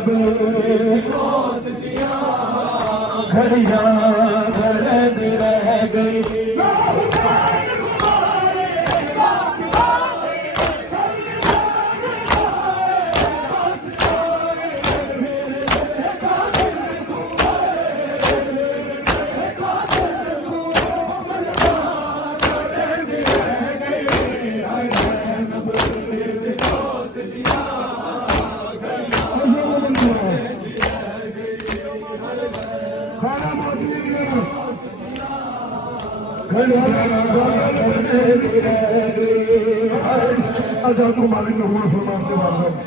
नब घड़ियां गरद रह गई आजा तो मालिक ने हुआ फरमान के बाद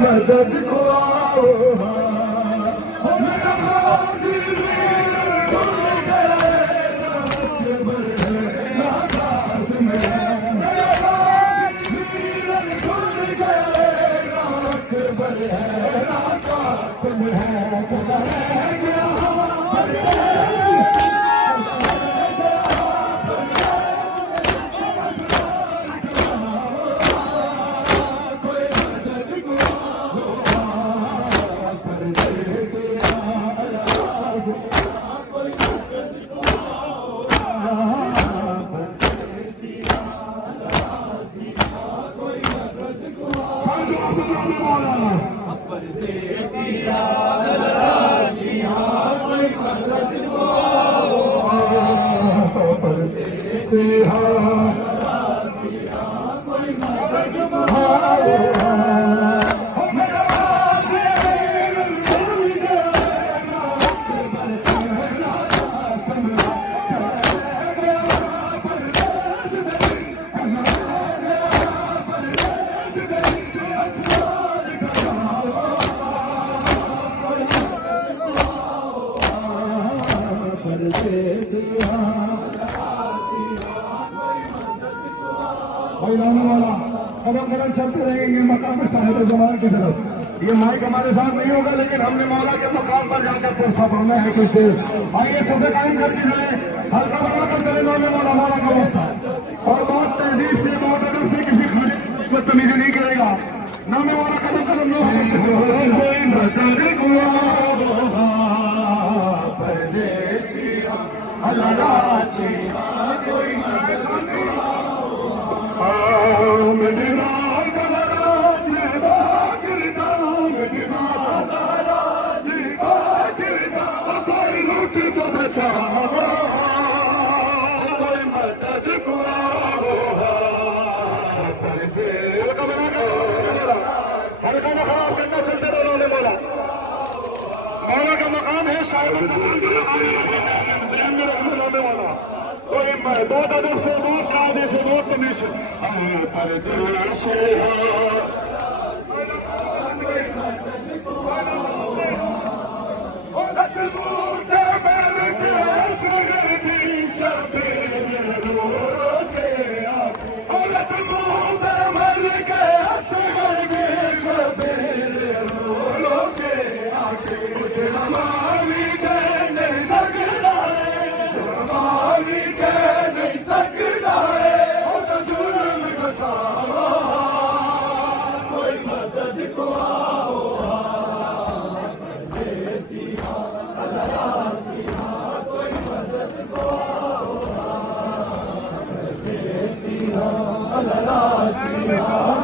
मदद को कदम कदम चलते रहेंगे मकाम साहिब जमान की तरफ। ये माइक हमारे साथ नहीं होगा, लेकिन हमने मौला के मकाम पर जाकर पुरसा पढ़ना है कुछ देर। आइए सबसे कायम करके चले, हल्का बनाकर चले, नौने मौला मौला का मस्ता और बहुत तहजीब से बहुत अदब से किसी खाली बदतमीजी नहीं करेगा। नौने मौला कदम कदम लो हल्का ना खराब करना चलते रहो। उन्होंने बोला मौला का मकाम है शायद रहने वाला कोई बहुत अदब से बहुत कायदे से बहुत तमीज से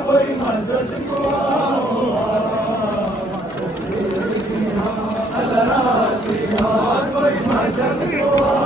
कोई मदद को कोई मदद को